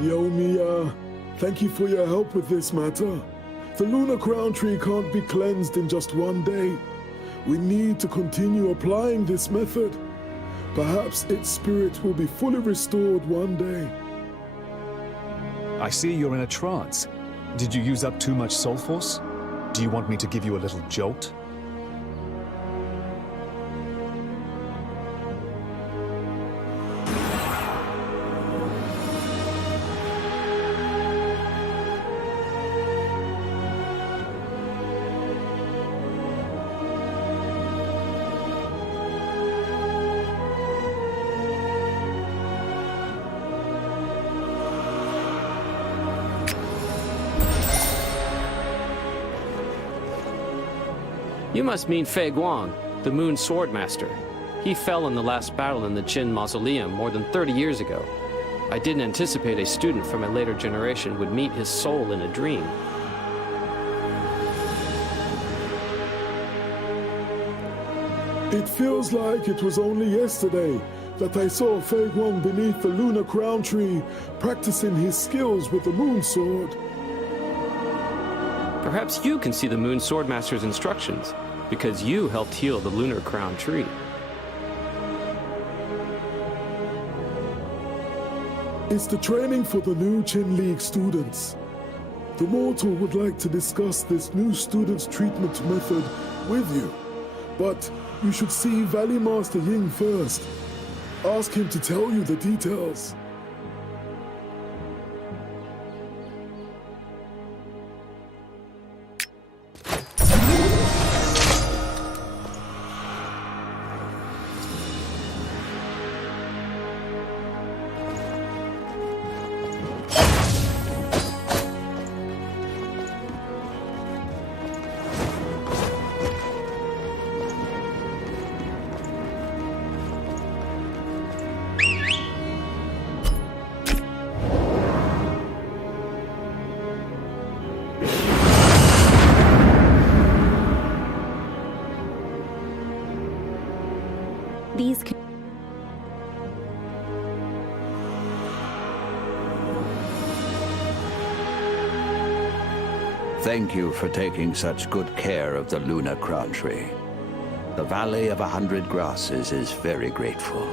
Mia, thank you for your help with this matter. The lunar crown tree can't be cleansed in just one day. We need to continue applying this method. Perhaps its spirit will be fully restored one day. I see you're in a trance. Did you use up too much soul force? Do you want me to give you a little jolt? You must mean Fei Guang, the Moon Swordmaster. He fell in the last battle in the Qin Mausoleum more than 30 years ago. I didn't anticipate a student from a later generation would meet his soul in a dream. It feels like it was only yesterday that I saw Fei Guang beneath the lunar crown tree practicing his skills with the moon sword. Perhaps you can see the Moon Swordmaster's instructions, because you helped heal the lunar crown tree. It's the training for the new Qin League students. The mortal would like to discuss this new student's treatment method with you, but you should see Valley Master Ying first. Ask him to tell you the details. These Thank you for taking such good care of the lunar crown tree. The Valley of 100 Grasses is very grateful.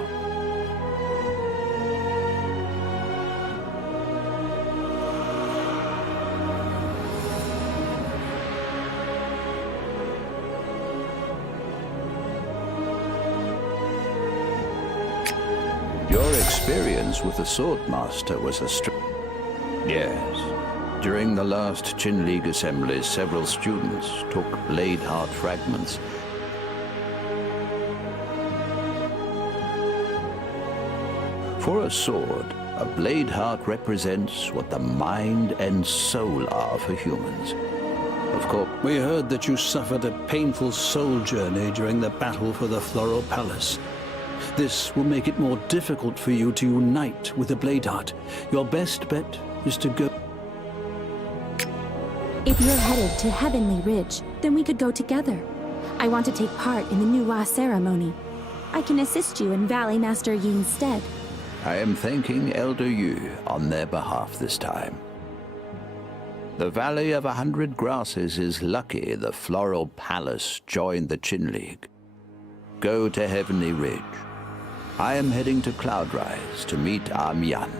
Your experience with the Swordmaster was a Yes. During the last Qin League assemblies, several students took blade heart fragments. For a sword, a blade heart represents what the mind and soul are for humans. Of course, we heard that you suffered a painful soul journey during the battle for the Floral Palace. This will make it more difficult for you to unite with the blade heart. Your best bet is to go. If you're headed to Heavenly Ridge, then we could go together. I want to take part in the Nuwa ceremony. I can assist you in Valley Master Ying's stead. I am thanking Elder Yu on their behalf this time. The Valley of 100 Grasses is lucky the Floral Palace joined the Qin League. Go to Heavenly Ridge. I am heading to Cloudrise to meet Mian.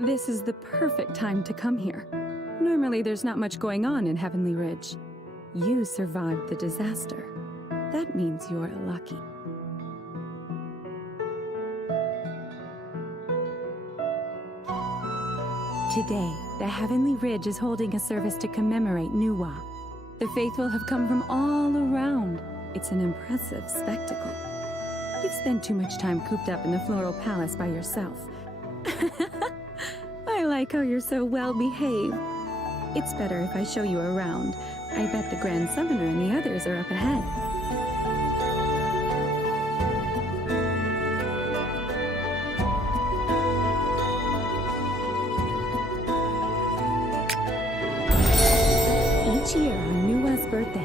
This is the perfect time to come here. Normally there's not much going on in Heavenly Ridge. You survived the disaster. That means you're lucky. Today, the Heavenly Ridge is holding a service to commemorate Nuwa. The faithful have come from all around. It's an impressive spectacle. You've spent too much time cooped up in the Floral Palace by yourself. I like how you're so well behaved. It's better if I show you around. I bet the Grand Summoner and the others are up ahead. Each year on Nua's birthday,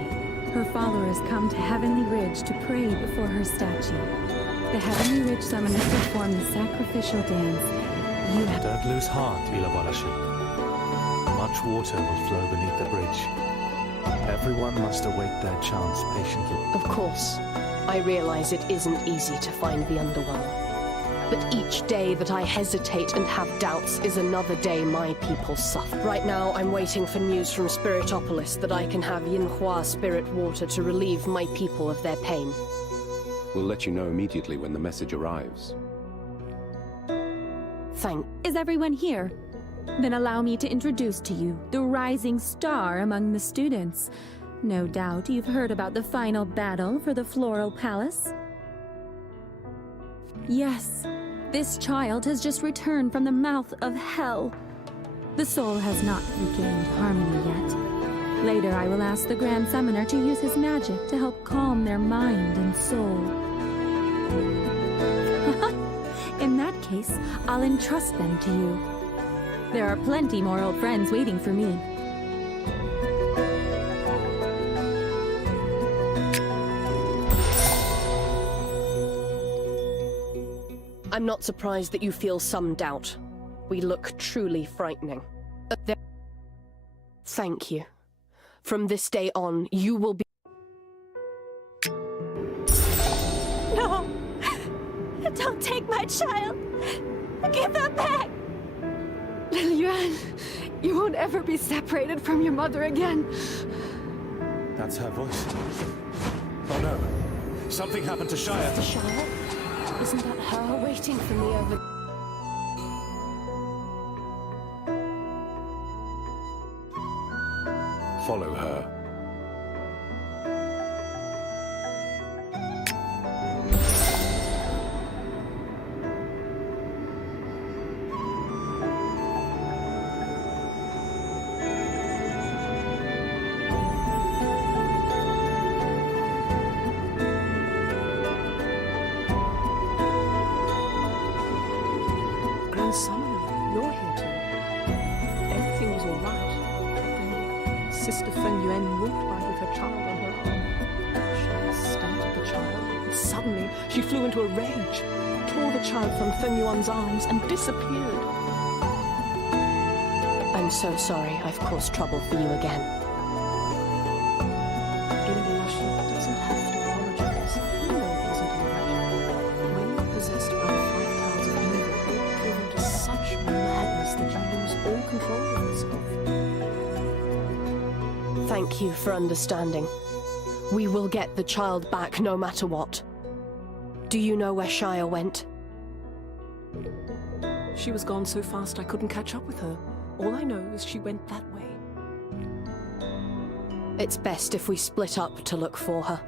her followers come to Heavenly Ridge to pray before her statue. The Heavenly Ridge summoners perform the sacrificial dance. You have... Don't lose heart, Ilabarashi. Much water will flow beneath the bridge. Everyone must await their chance patiently. Of course, I realize it isn't easy to find the underworld. But each day that I hesitate and have doubts is another day my people suffer. Right now, I'm waiting for news from Spiritopolis that I can have Yinhua spirit water to relieve my people of their pain. We'll let you know immediately when the message arrives. Is everyone here? Then allow me to introduce to you the rising star among the students. No doubt you've heard about the final battle for the Floral Palace. Yes, this child has just returned from the mouth of hell. The soul has not regained harmony yet. Later I will ask the Grand Summoner to use his magic to help calm their mind and soul. In that case, I'll entrust them to you. There are plenty more old friends waiting for me. I'm not surprised that you feel some doubt. We look truly frightening. Thank you. From this day on, you will be... No! Don't take my child! Give her back! Lilian, you won't ever be separated from your mother again. That's her voice. Oh no. Something happened to Shia. Shia? Isn't that her waiting for me over... Follow her. Summoner, you're here too. Everything was all right. Then Sister Feng Yuan walked by with her child on her arm. She stared at the child, and suddenly she flew into a rage, tore the child from Feng Yuan's arms, and disappeared. I'm so sorry I've caused trouble for you again. Illumination doesn't have to apologize. We know it wasn't intentional. When you're possessed by the 5 clouds of evil, you're driven to such madness that you lose all control of yourself. Thank you for understanding. We will get the child back no matter what. Do you know where Shia went? She was gone so fast I couldn't catch up with her. All I know is she went that way. It's best if we split up to look for her.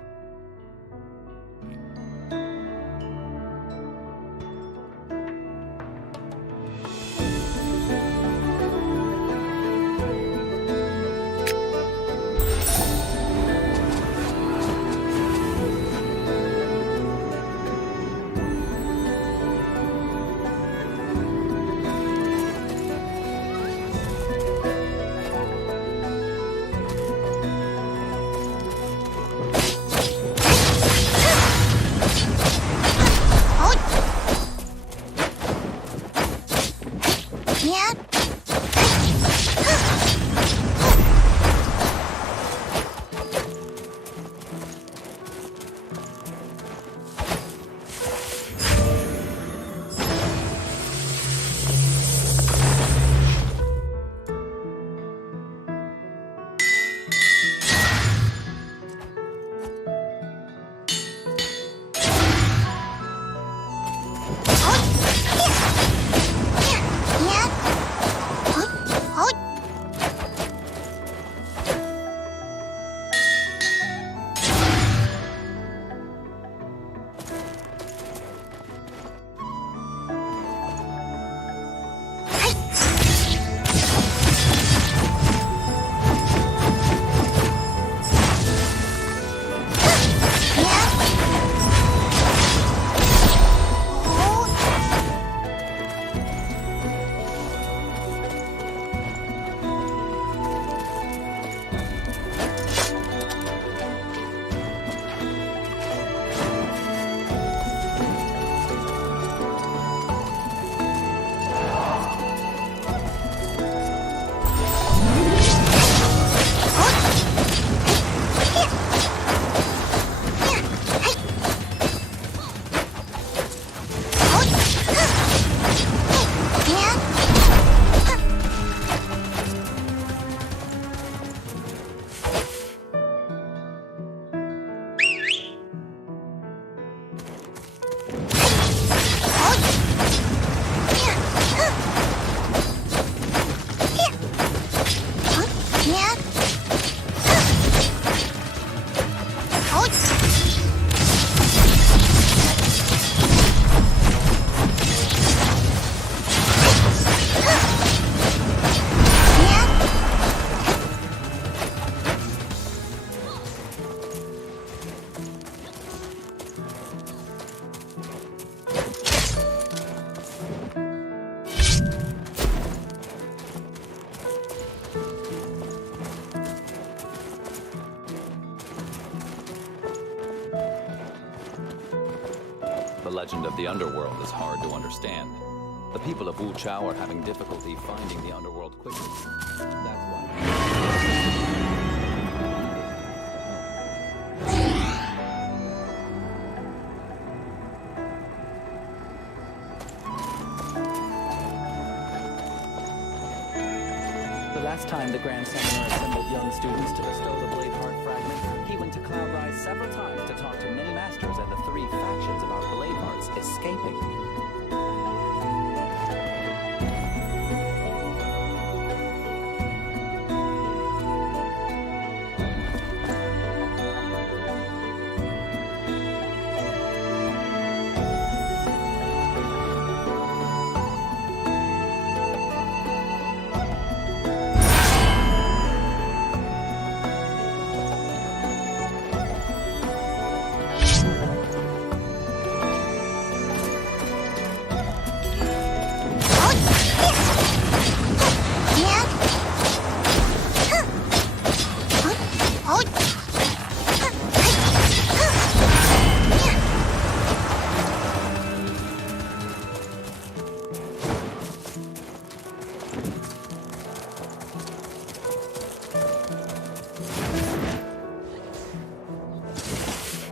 The legend of the underworld is hard to understand. The people of Wu Chao are having difficulty finding the underworld quickly. That's why. The last time the Grand Summoner assembled young students to bestow the Blade Heart Fragment, he went to Cloud Rise several times to talk to many masters and the 3 factions about Blade Hearts escaping.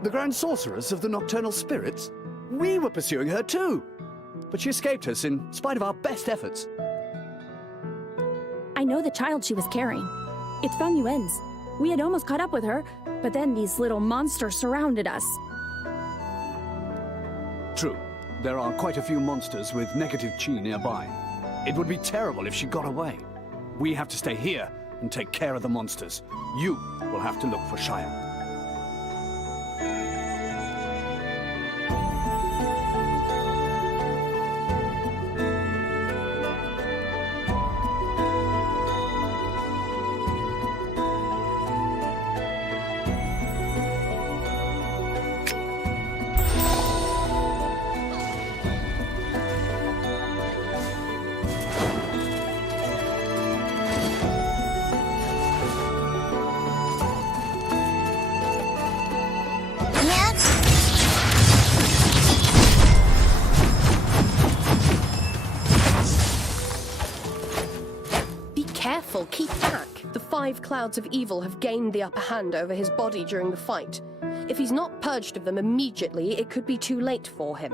The Grand Sorceress of the Nocturnal Spirits? We were pursuing her too! But she escaped us in spite of our best efforts. I know the child she was carrying. It's Feng Yuan's. We had almost caught up with her, but then these little monsters surrounded us. True. There are quite a few monsters with negative chi nearby. It would be terrible if she got away. We have to stay here and take care of the monsters. You will have to look for Shire. Keep back. The 5 clouds of evil have gained the upper hand over his body during the fight. If he's not purged of them immediately, it could be too late for him.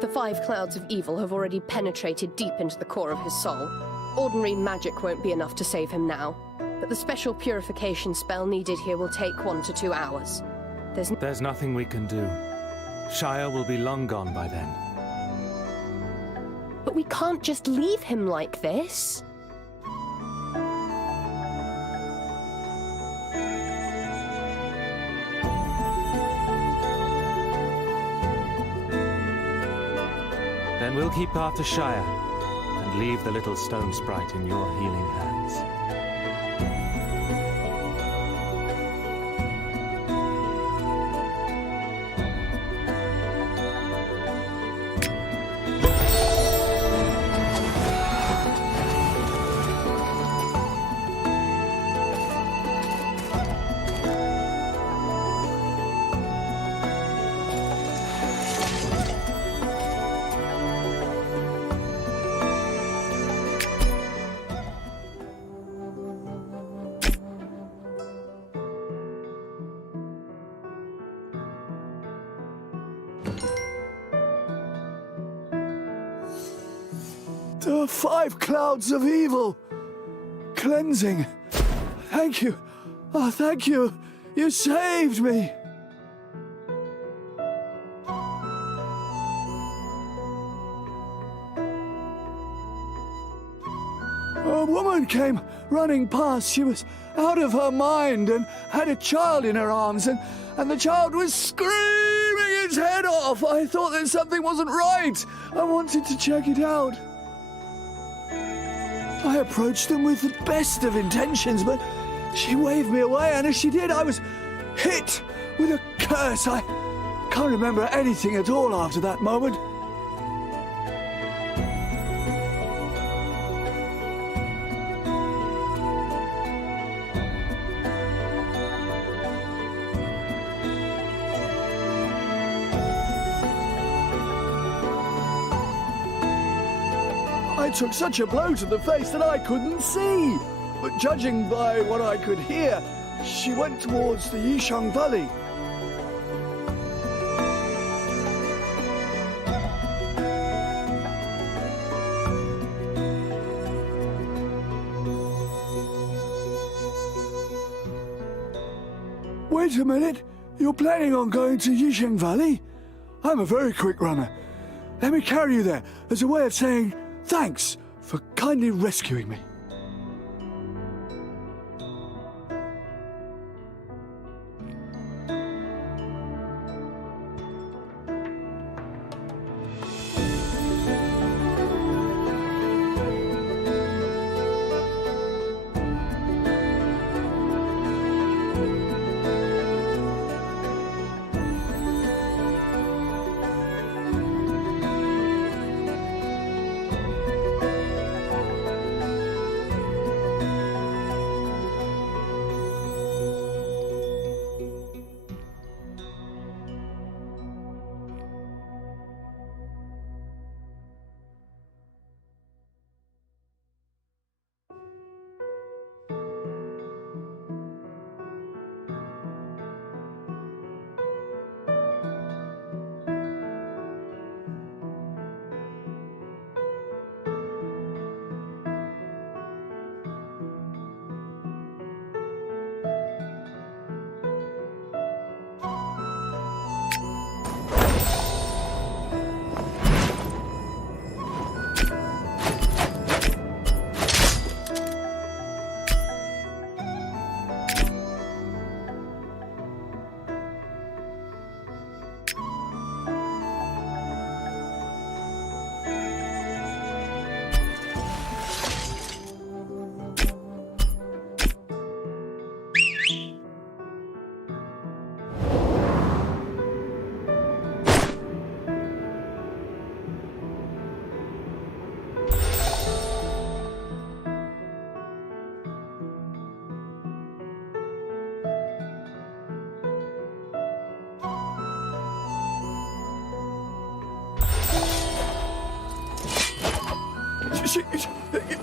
The 5 clouds of evil have already penetrated deep into the core of his soul. Ordinary magic won't be enough to save him now, but the special purification spell needed here will take 1 to 2 hours. There's nothing we can do. Shire will be long gone by then. But we can't just leave him like this. Then we'll keep after Shire and leave the little stone sprite in your healing hands. The 5 clouds of evil! Cleansing! Thank you! Oh, thank you! You saved me! A woman came running past. She was out of her mind and had a child in her arms, and the child was screaming its head off. I thought that something wasn't right. I wanted to check it out. I approached them with the best of intentions, but she waved me away, and as she did, I was hit with a curse. I can't remember anything at all after that moment. I took such a blow to the face that I couldn't see. But judging by what I could hear, she went towards the Yishang Valley. Wait a minute. You're planning on going to Yisheng Valley? I'm a very quick runner. Let me carry you there as a way of saying thanks for kindly rescuing me.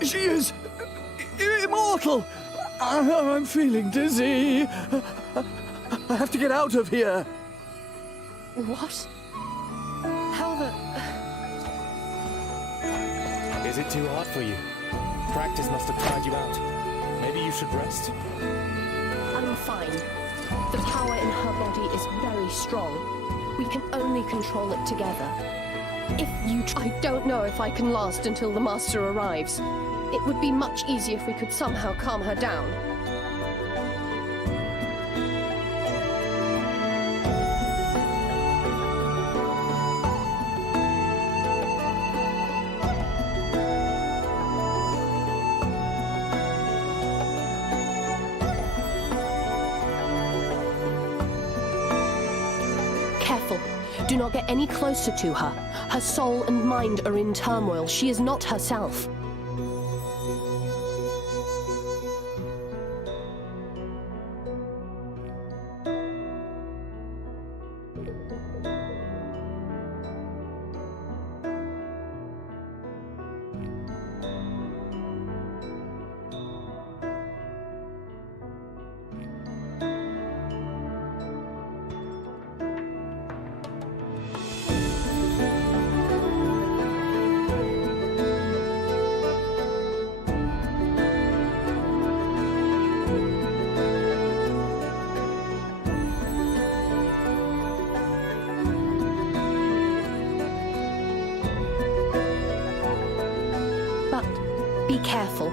She is immortal. I'm feeling dizzy. I have to get out of here. What? How the... Is it too hard for you? Practice must have tired you out. Maybe you should rest. I'm fine. The power in her body is very strong. We can only control it together. If you... I don't know if I can last until the Master arrives. It would be much easier if we could somehow calm her down. Careful. Do not get any closer to her. Her soul and mind are in turmoil. She is not herself. Be careful.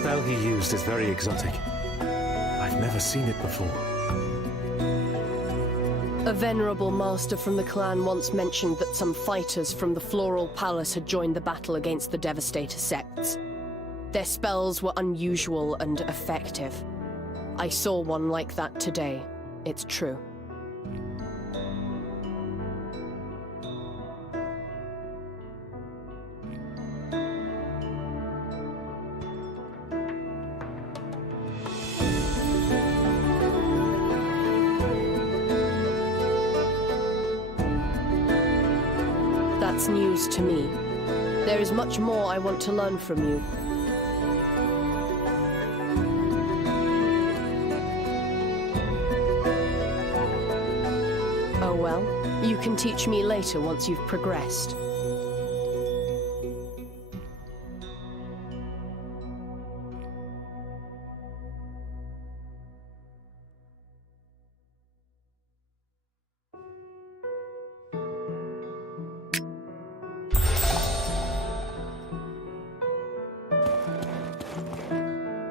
spell he used is very exotic. I've never seen it before. A venerable master from the clan once mentioned that some fighters from the Floral Palace had joined the battle against the Devastator sects. Their spells were unusual and effective. I saw one like that today. It's true. That's news to me. There is much more I want to learn from you. Oh well, you can teach me later once you've progressed.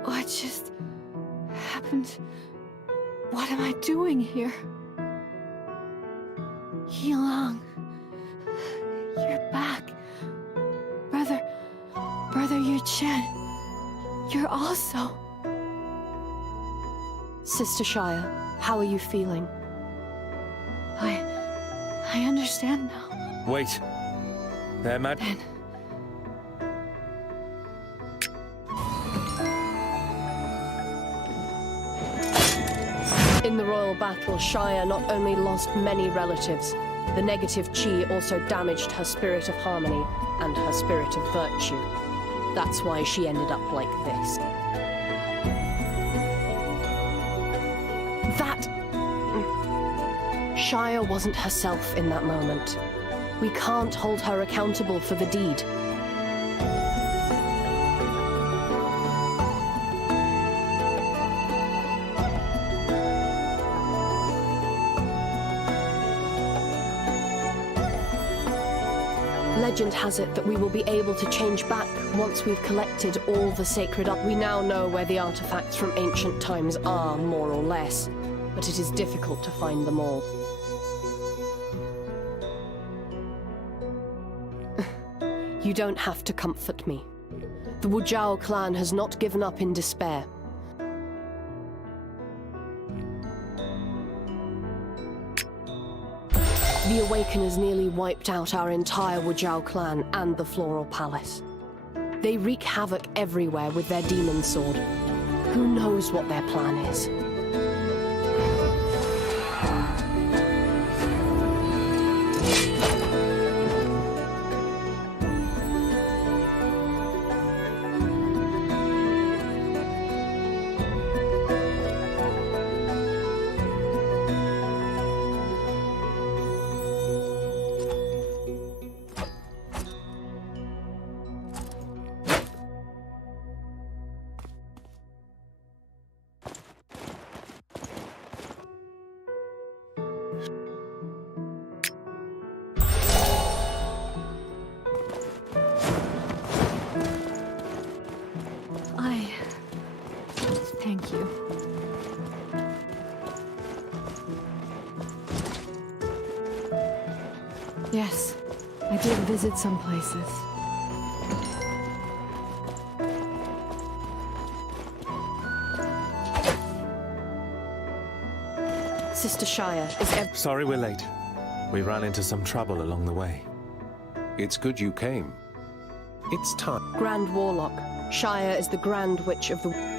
What just happened? What am I doing here? Yilong, you're back. Brother Yu Chen, you're also... Sister Shire, how are you feeling? I understand now. Wait. There, Mad... Then... In the royal battle, Shire not only lost many relatives, the negative chi also damaged her spirit of harmony and her spirit of virtue. That's why she ended up like this. Shire wasn't herself in that moment. We can't hold her accountable for the deed. Legend has it that we will be able to change back once we've collected all the sacred We now know where the artifacts from ancient times are, more or less, but it is difficult to find them all. You don't have to comfort me. The Wujiao clan has not given up in despair. The Awakeners nearly wiped out our entire Wujiao clan and the Floral Palace. They wreak havoc everywhere with their demon sword. Who knows what their plan is? Thank you. Yes, I did visit some places. Sister Shire, Sorry we're late. We ran into some trouble along the way. It's good you came. It's time. Grand Warlock. Shire is the Grand Witch of the...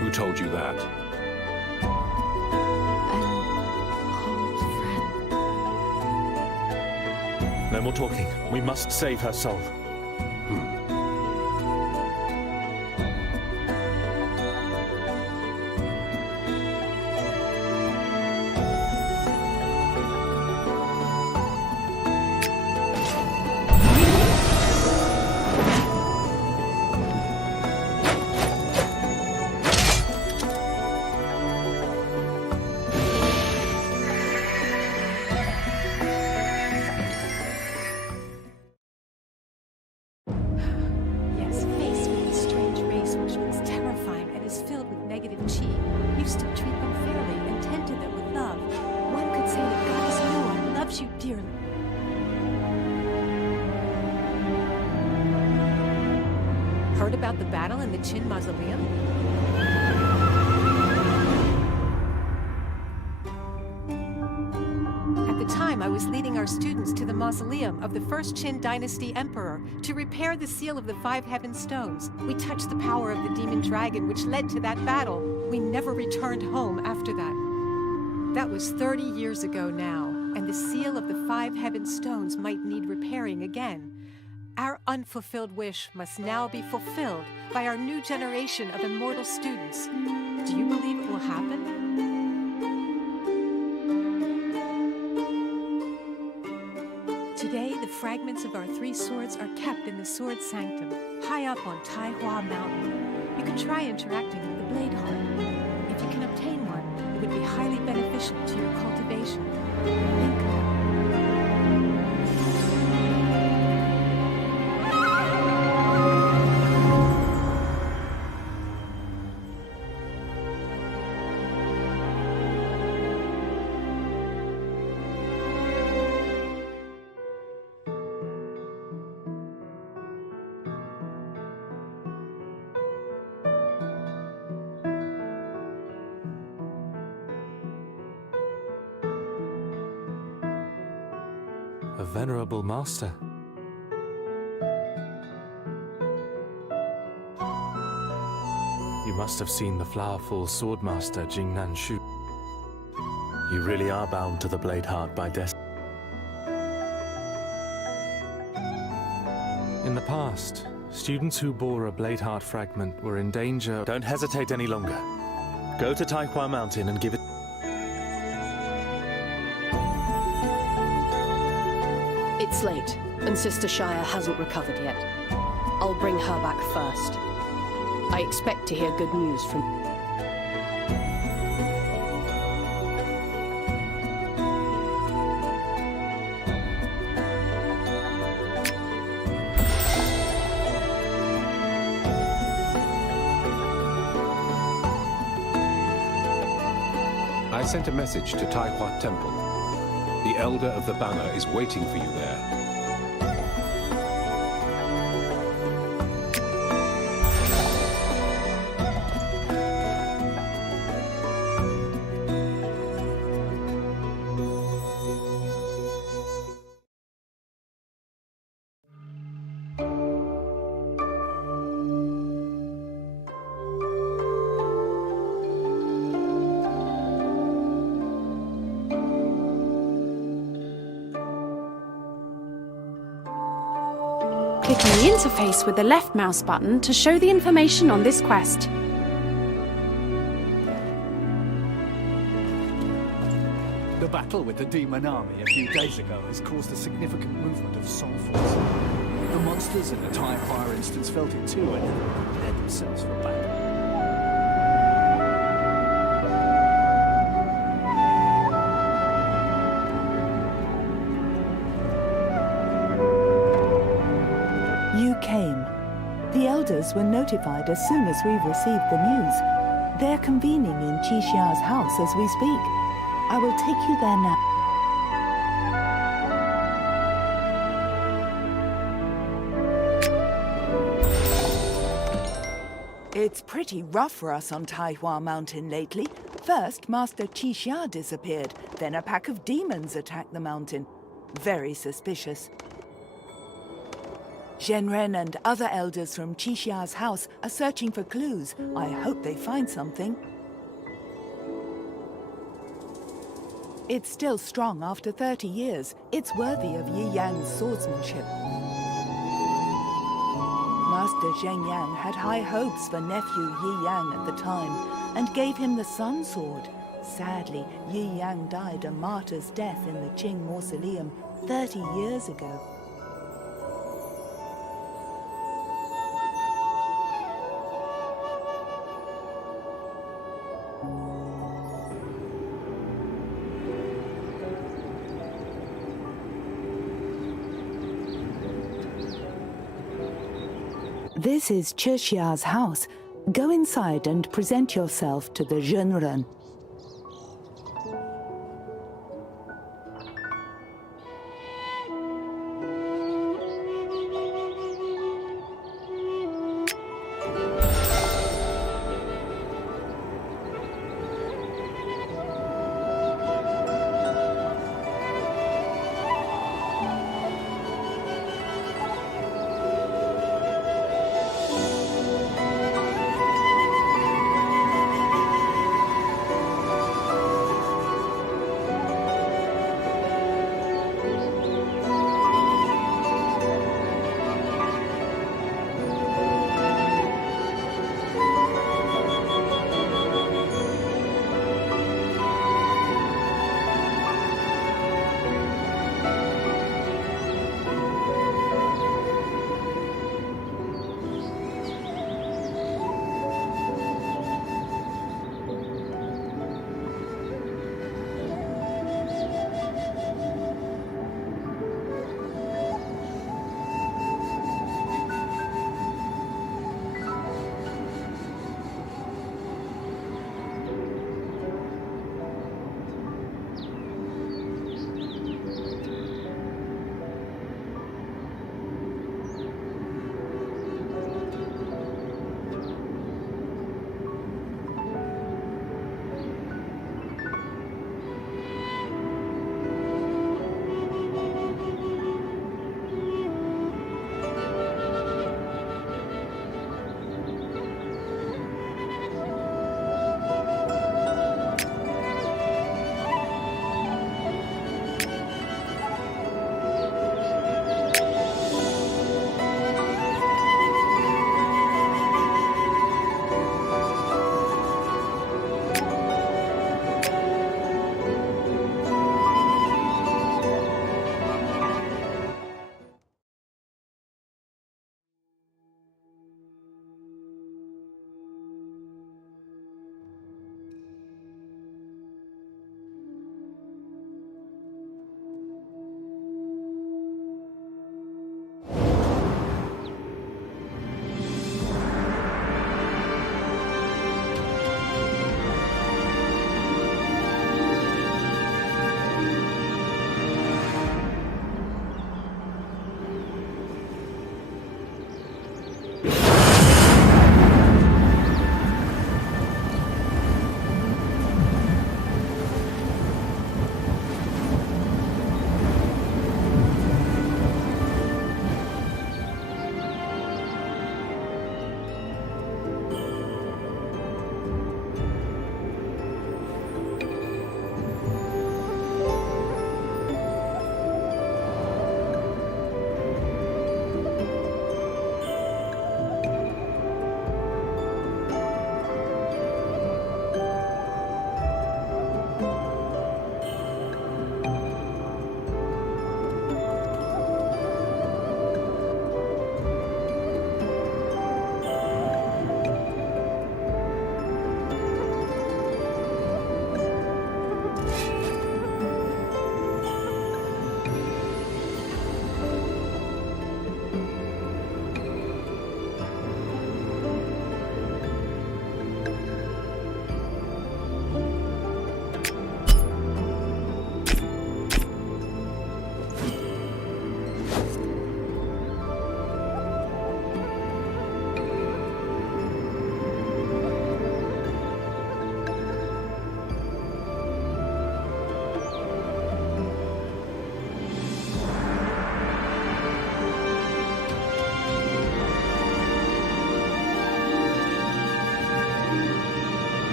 Who told you that? An old friend. No more talking. We must save her soul. Yes, faced with this strange race which looks terrifying and is filled with negative chi, you still treat them fairly and tend to them with love. One could say that Goddess Yuan loves you dearly. Heard about the battle in the Qin Mausoleum? At the time, I was leading our students to the mausoleum of the first Qin Dynasty Emperor to repair the seal of the 5 Heaven Stones. We touched the power of the demon dragon which led to that battle. We never returned home after that. That was 30 years ago now, and the seal of the 5 Heaven Stones might need repairing again. Our unfulfilled wish must now be fulfilled by our new generation of immortal students. Do you believe it will happen? Today, the fragments of our 3 swords are kept in the Sword Sanctum, high up on Taihua Mountain. You could try interacting with the Blade Heart. If you can obtain one, it would be highly beneficial to your cultivation. Think about it. A venerable master. You must have seen the flowerful swordmaster Jingnan Shu. You really are bound to the Blade Heart by destiny. In the past, students who bore a Blade Heart fragment were in danger. Don't hesitate any longer. Go to Taihua Mountain and give it. It's late, and Sister Shire hasn't recovered yet. I'll bring her back first. I expect to hear good news from... I sent a message to Taihua Temple. The Elder of the Banner is waiting for you there. Click on the interface with the left mouse button to show the information on this quest. The battle with the demon army a few days ago has caused a significant movement of soul force. The monsters in the Taihua instance felt it too and prepared themselves for battle. You came. The elders were notified as soon as we received the news. They're convening in Qishia's house as we speak. I will take you there now. It's pretty rough for us on Taihua Mountain lately. First, Master Qixia disappeared. Then a pack of demons attacked the mountain. Very suspicious. Zhenren and other elders from Qixia's house are searching for clues. I hope they find something. It's still strong after 30 years. It's worthy of Yi Yang's swordsmanship. Master Zheng Yang had high hopes for nephew Yi Yang at the time and gave him the Sun Sword. Sadly, Yi Yang died a martyr's death in the Qing Mausoleum 30 years ago. This is Qixia's house. Go inside and present yourself to the Zhenren.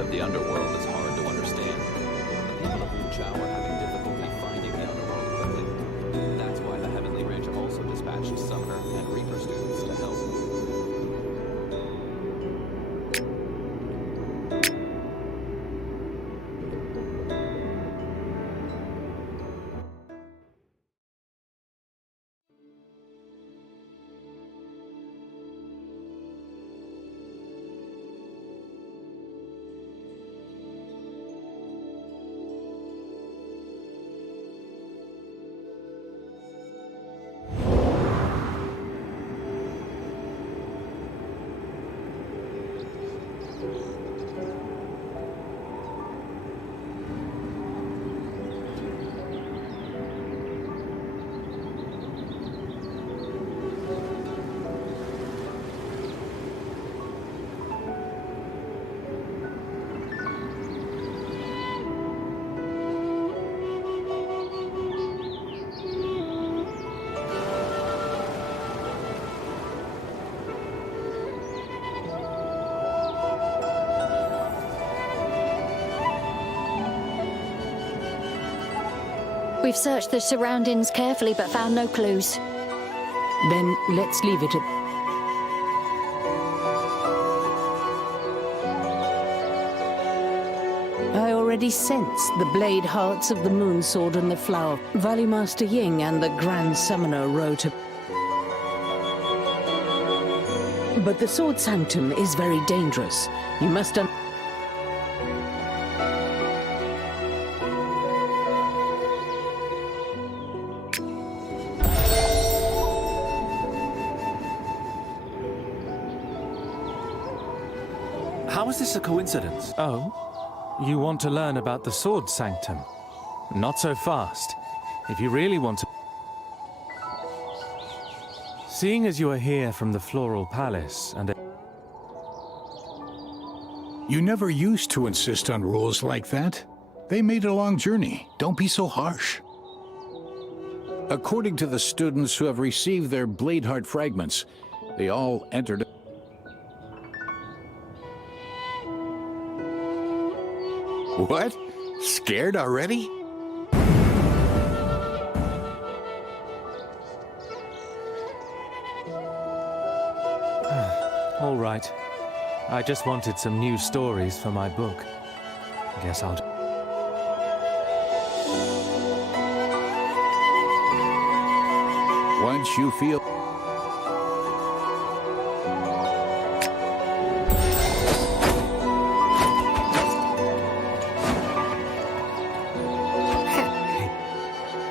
of the underworld is hard to understand. The people of Wu Chao are having difficulty finding the underworld quickly. That's why the Heavenly Ridge also dispatched Summoner and Reaper students to help. We've searched the surroundings carefully but found no clues. Then let's leave it at... I already sense the blade hearts of the Moon Sword and the Flower. Valley Master Ying and the Grand Summoner wrote a... But the Sword Sanctum is very dangerous. You must... How is this a coincidence? Oh, you want to learn about the Sword Sanctum? Not so fast. If you really want to... Seeing as you are here from the Floral Palace and... You never used to insist on rules like that. They made a long journey. Don't be so harsh. According to the students who have received their Blade Heart fragments, they all entered... What? Scared already? All right. I just wanted some new stories for my book. Guess I'll... Once you feel...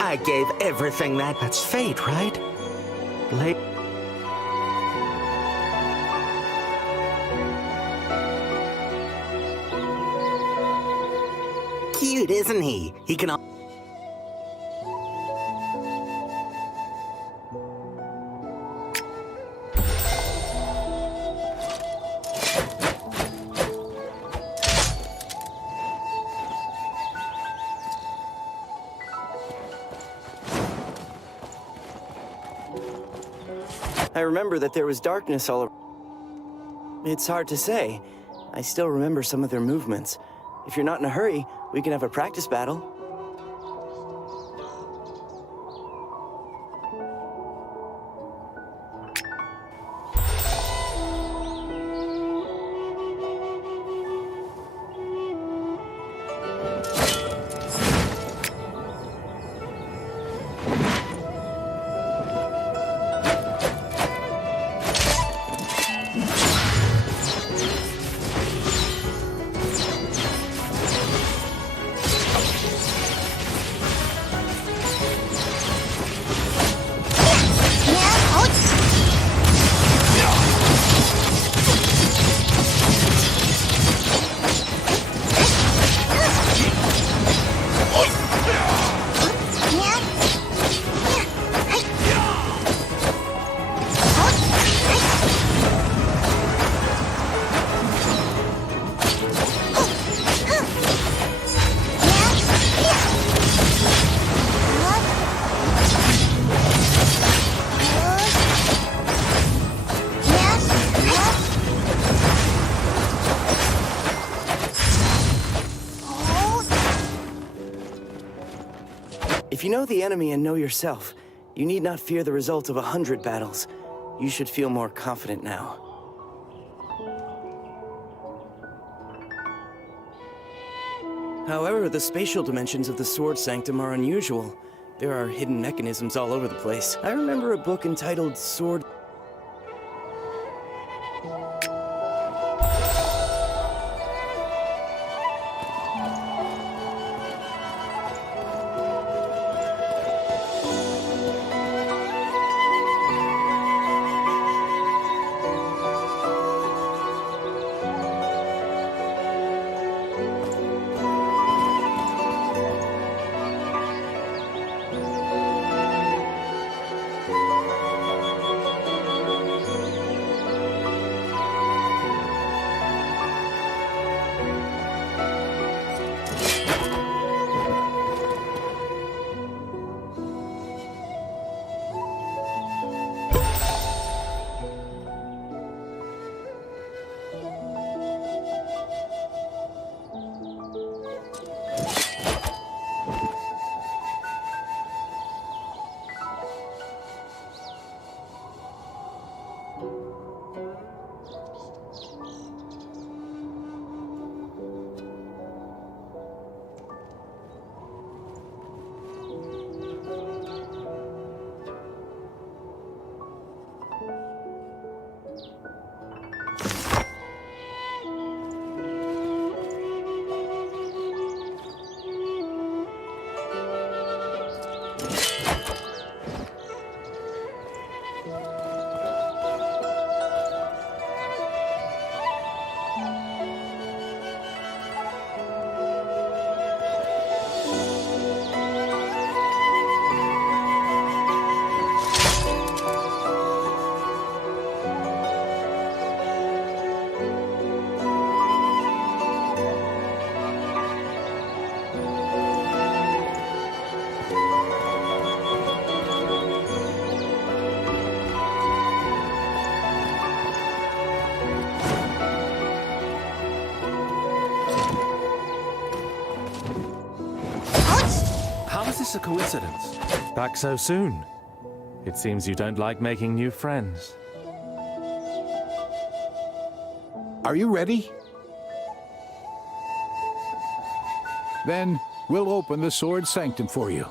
I gave everything that's fate, right? Cute, isn't he? He can... I remember that there was darkness all around. It's hard to say. I still remember some of their movements. If you're not in a hurry, we can have a practice battle. If you know the enemy and know yourself, you need not fear the result of 100 battles. You should feel more confident now. However, the spatial dimensions of the Sword Sanctum are unusual. There are hidden mechanisms all over the place. I remember a book entitled Sword... Is this a coincidence? Back so soon? It seems you don't like making new friends. Are you ready? Then we'll open the Sword Sanctum for you.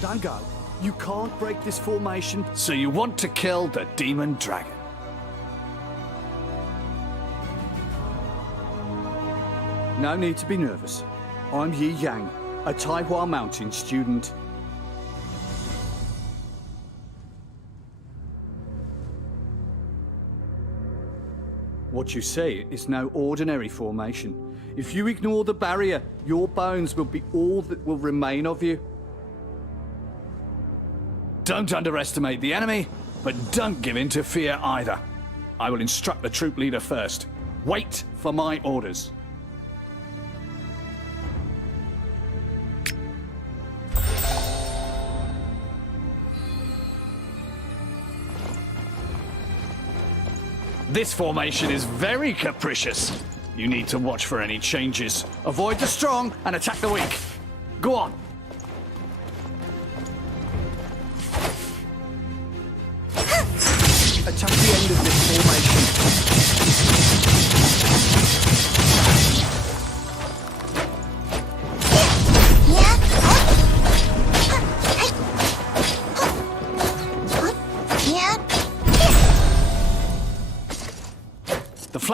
Dango, you can't break this formation, so you want to kill the demon dragon. No need to be nervous. I'm Yi Yang, a Taihua Mountain student. What you see is no ordinary formation. If you ignore the barrier, your bones will be all that will remain of you. Don't underestimate the enemy, but don't give in to fear either. I will instruct the troop leader first. Wait for my orders. This formation is very capricious. You need to watch for any changes. Avoid the strong and attack the weak. Go on.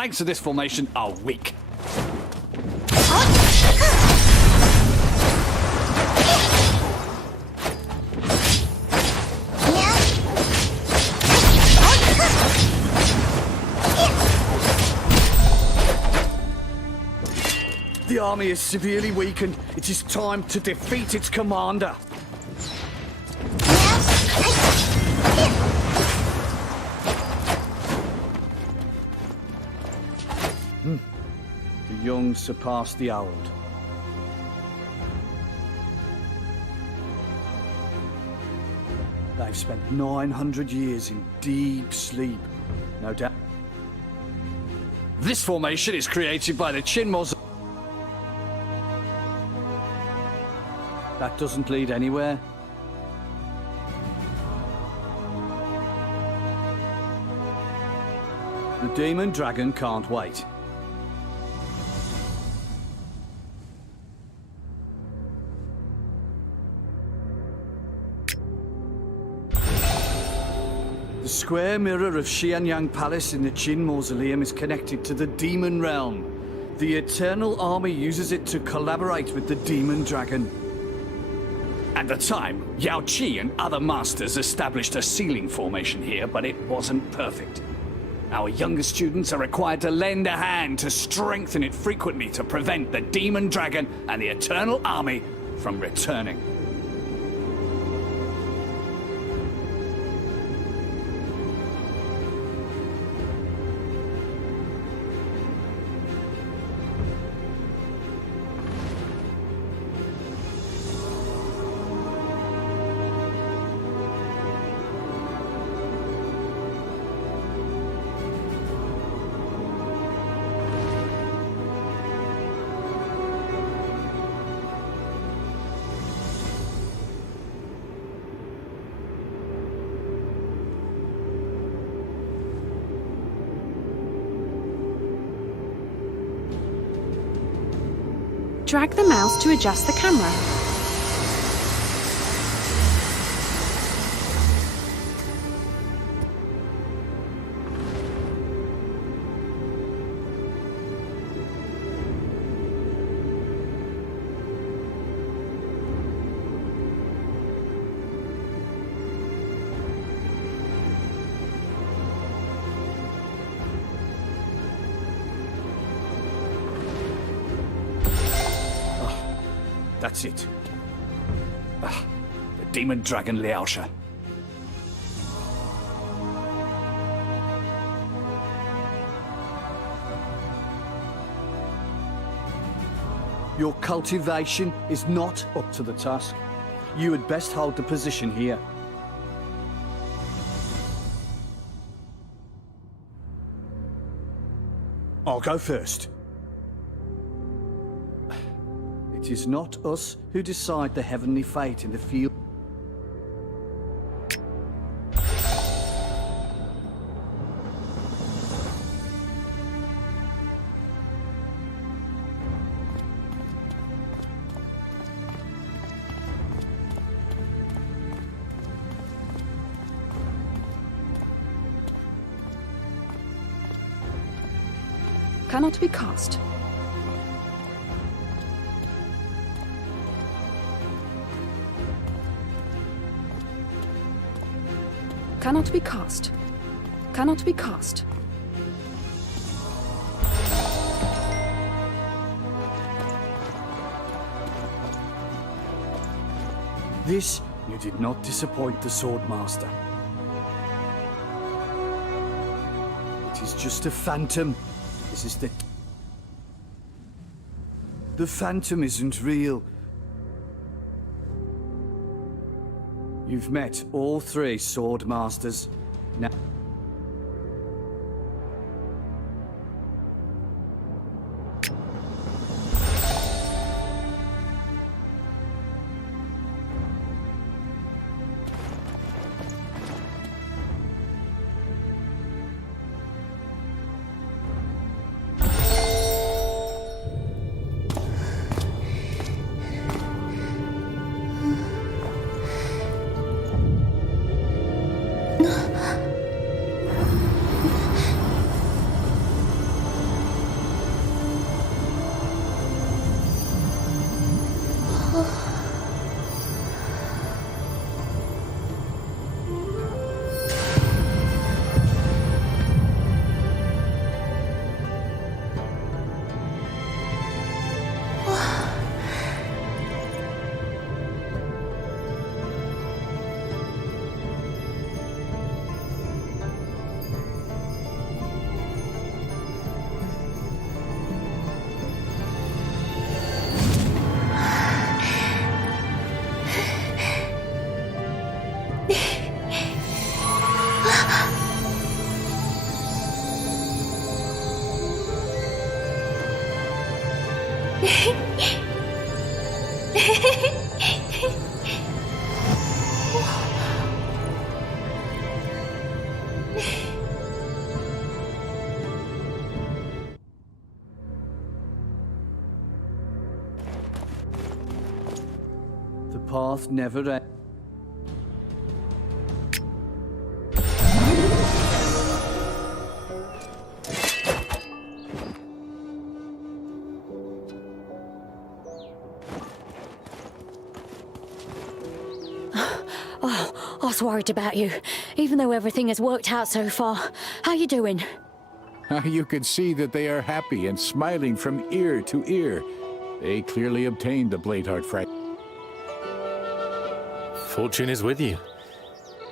flanks of this formation are weak. The army is severely weakened. It is time to defeat its commander. The young surpass the old. They've spent 900 years in deep sleep, no doubt. This formation is created by the Qin mausoleum. That doesn't lead anywhere. The demon dragon can't wait. The square mirror of Xianyang Palace in the Qin Mausoleum is connected to the Demon Realm. The Eternal Army uses it to collaborate with the Demon Dragon. At the time, Yao Qi and other masters established a sealing formation here, but it wasn't perfect. Our younger students are required to lend a hand to strengthen it frequently to prevent the Demon Dragon and the Eternal Army from returning. Drag the mouse to adjust the camera. That's it. The Demon Dragon Liaosha. Your cultivation is not up to the task. You had best hold the position here. I'll go first. It is not us who decide the heavenly fate in the field. Cannot be cast. Cannot be cast. Cannot be cast. This, you did not disappoint the Swordmaster. It is just a phantom. This is the phantom isn't real. You've met all three Sword Masters. Now... The path never ends. Oh, I was worried about you, even though everything has worked out so far. How you doing? You can see that they are happy and smiling from ear to ear. They clearly obtained the Bladeheart fragment. Fortune is with you.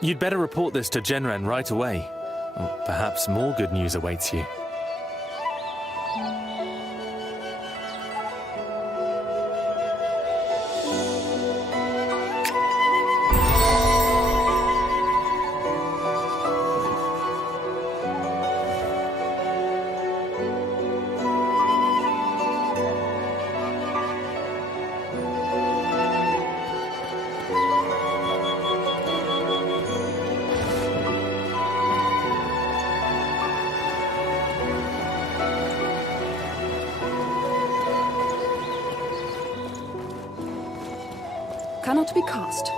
You'd better report this to Genren right away. Or perhaps more good news awaits you. Cannot be cast.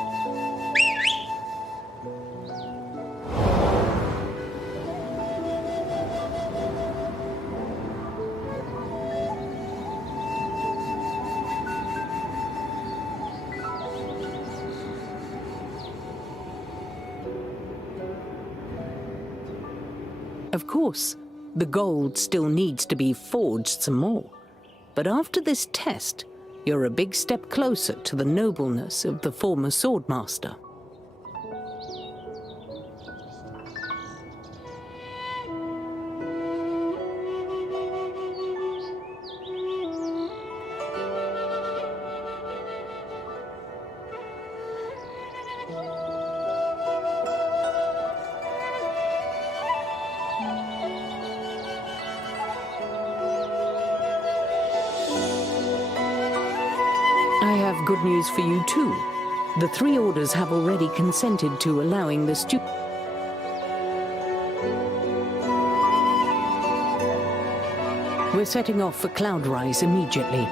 Of course, the gold still needs to be forged some more. But after this test, you're a big step closer to the nobleness of the former Swordmaster. I have good news for you too. The 3 orders have already consented to allowing the student. We're setting off for Cloudrise immediately.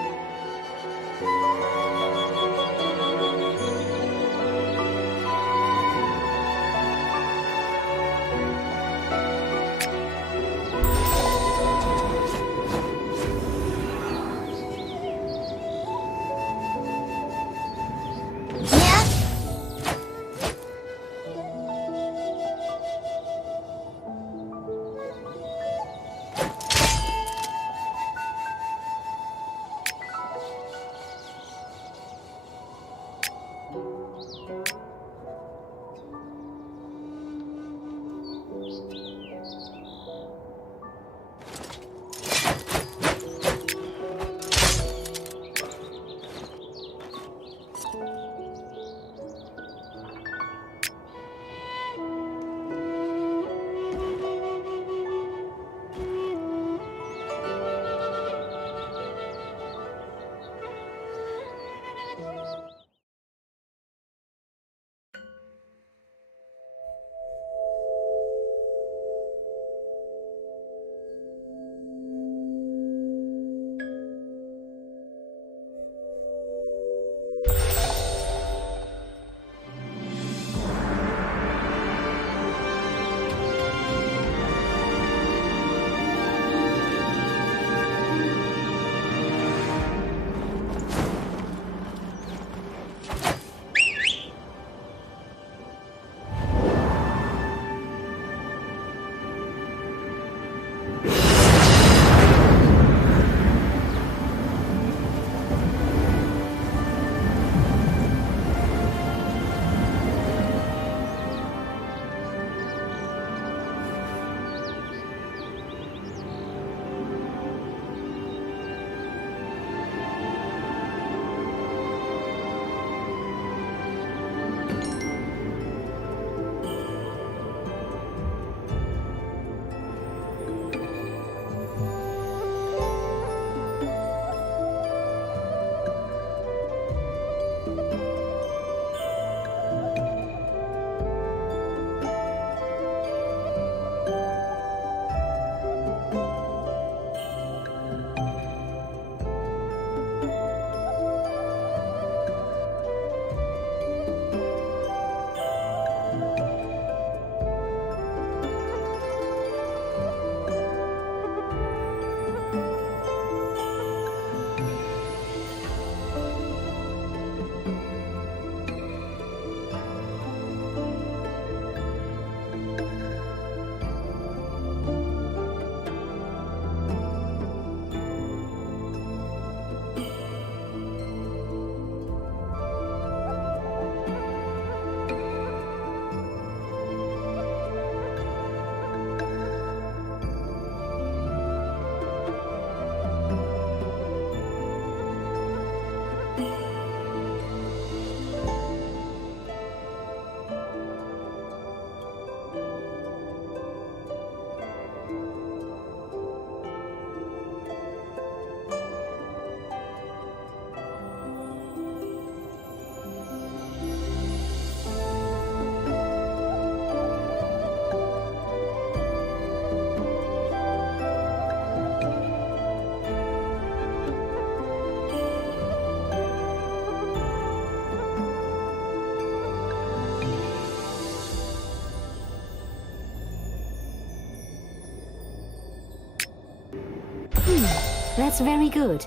That's very good.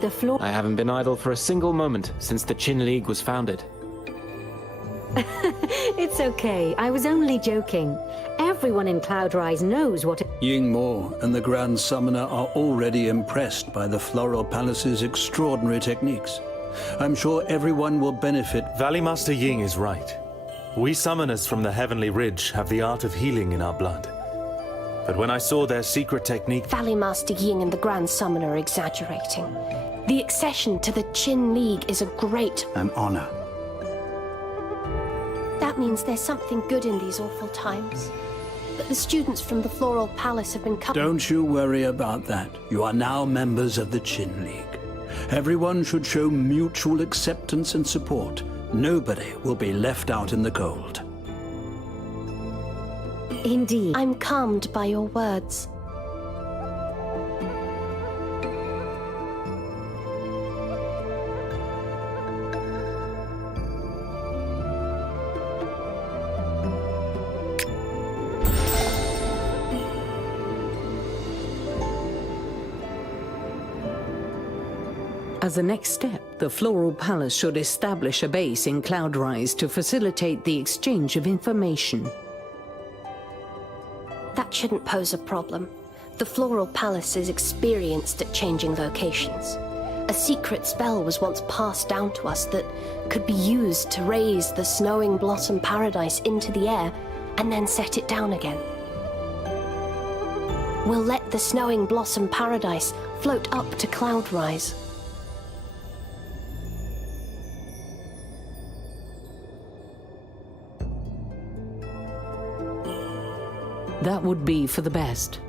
The floor... I haven't been idle for a single moment since the Qin League was founded. It's okay. I was only joking. Everyone in Cloudrise knows what... Ying Mo and the Grand Summoner are already impressed by the Floral Palace's extraordinary techniques. I'm sure everyone will benefit. Valley Master Ying is right. We summoners from the Heavenly Ridge have the art of healing in our blood. But when I saw their secret technique... Valley Master Ying and the Grand Summoner are exaggerating. The accession to the Qin League is a great... An honor. That means there's something good in these awful times. That the students from the Floral Palace have been cut... Don't you worry about that. You are now members of the Qin League. Everyone should show mutual acceptance and support. Nobody will be left out in the cold. Indeed. I'm calmed by your words. As a next step, the Floral Palace should establish a base in Cloudrise to facilitate the exchange of information. That shouldn't pose a problem. The Floral Palace is experienced at changing locations. A secret spell was once passed down to us that could be used to raise the Snowing Blossom Paradise into the air and then set it down again. We'll let the Snowing Blossom Paradise float up to Cloudrise. That would be for the best.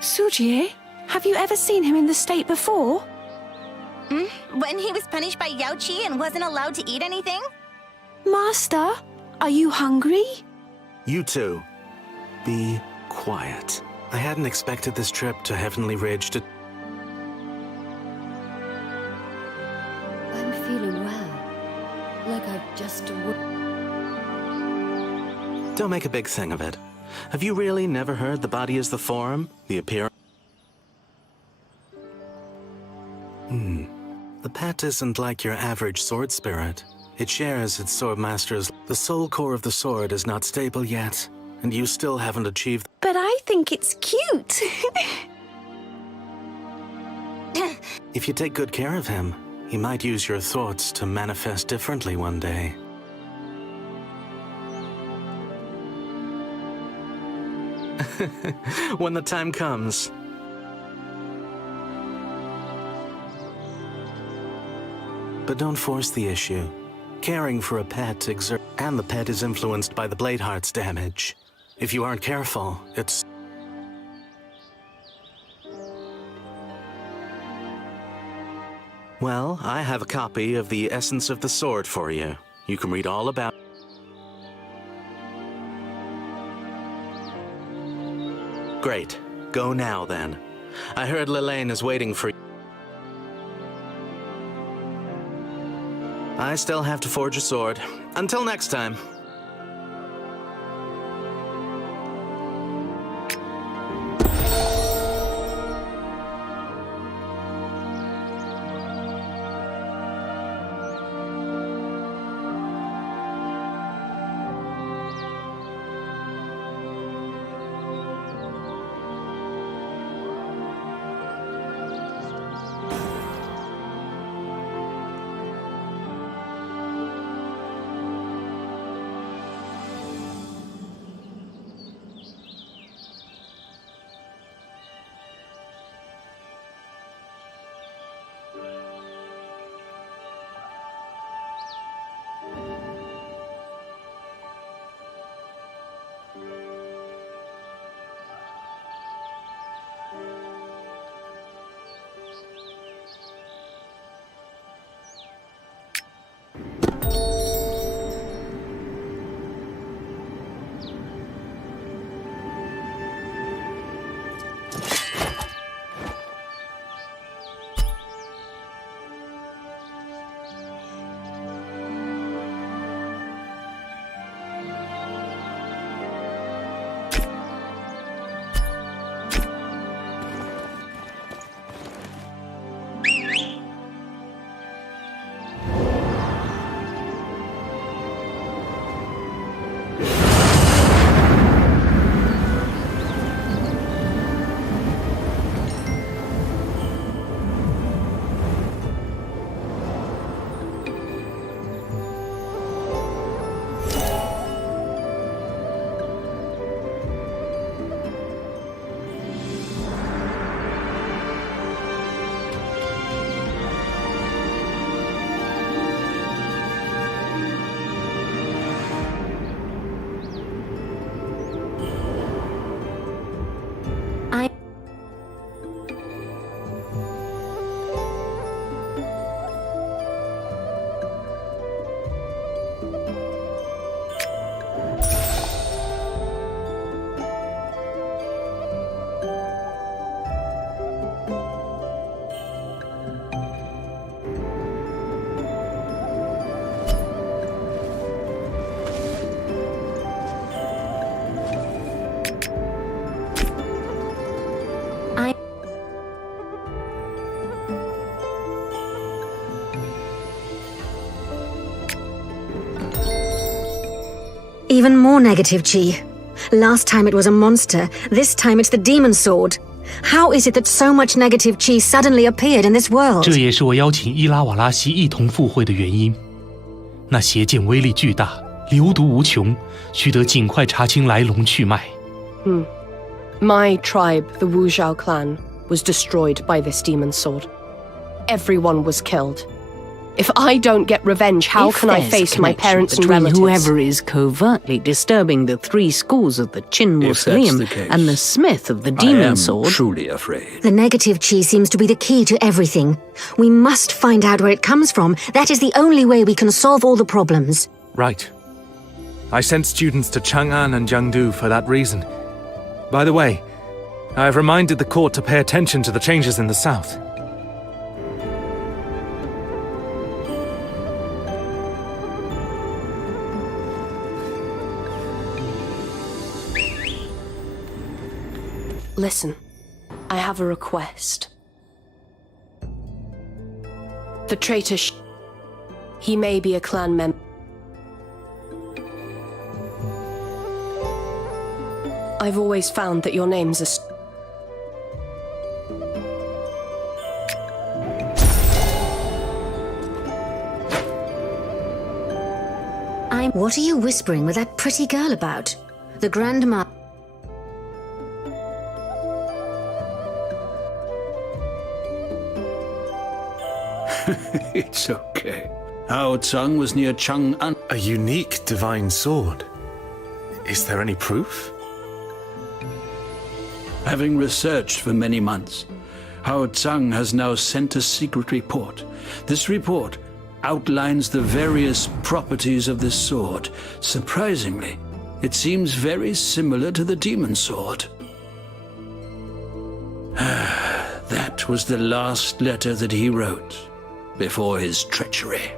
Sujie, have you ever seen him in this state before? When he was punished by Yao Qi and wasn't allowed to eat anything? Master, are you hungry? You two, be quiet. I hadn't expected this trip to Heavenly Ridge to... I'm feeling well. Like I've just... Don't make a big thing of it. Have you really never heard the body is the form, the appearance? The pet isn't like your average sword spirit. It shares its swordmaster's. The soul core of the sword is not stable yet, and you still haven't achieved. But I think it's cute. If you take good care of him, he might use your thoughts to manifest differently one day. When the time comes. But don't force the issue. Caring for a pet and the pet is influenced by the Bladeheart's damage. If you aren't careful, it's... Well, I have a copy of the Essence of the Sword for you. You can read all about... Great. Go now, then. I heard Lilane is waiting for you. I still have to forge a sword. Until next time. Even more negative chi. Last time it was a monster, this time it's the demon sword. How is it that so much negative chi suddenly appeared in this world? 这也是我邀请伊拉瓦拉西一同赴会的原因。那邪剑威力巨大，流毒无穷，须得尽快查清来龙去脉。My tribe, the Wu Zhao clan, was destroyed by this demon sword. Everyone was killed. If I don't get revenge, how can I face my parents and relatives? Whoever is covertly disturbing the 3 schools of the Qin Mausoleum and the smith of the demon sword. I am truly afraid. The negative chi seems to be the key to everything. We must find out where it comes from. That is the only way we can solve all the problems. Right. I sent students to Chang'an and Jiangdu for that reason. By the way, I have reminded the court to pay attention to the changes in the south. Listen, I have a request. The traitor he may be a clan member. I've always found that your name's a... What are you whispering with that pretty girl about? The grandma... It's okay. Hao Tsung was near Chang'an. A unique divine sword. Is there any proof? Having researched for many months, Hao Tsung has now sent a secret report. This report outlines the various properties of this sword. Surprisingly, it seems very similar to the demon sword. That was the last letter that he wrote before his treachery.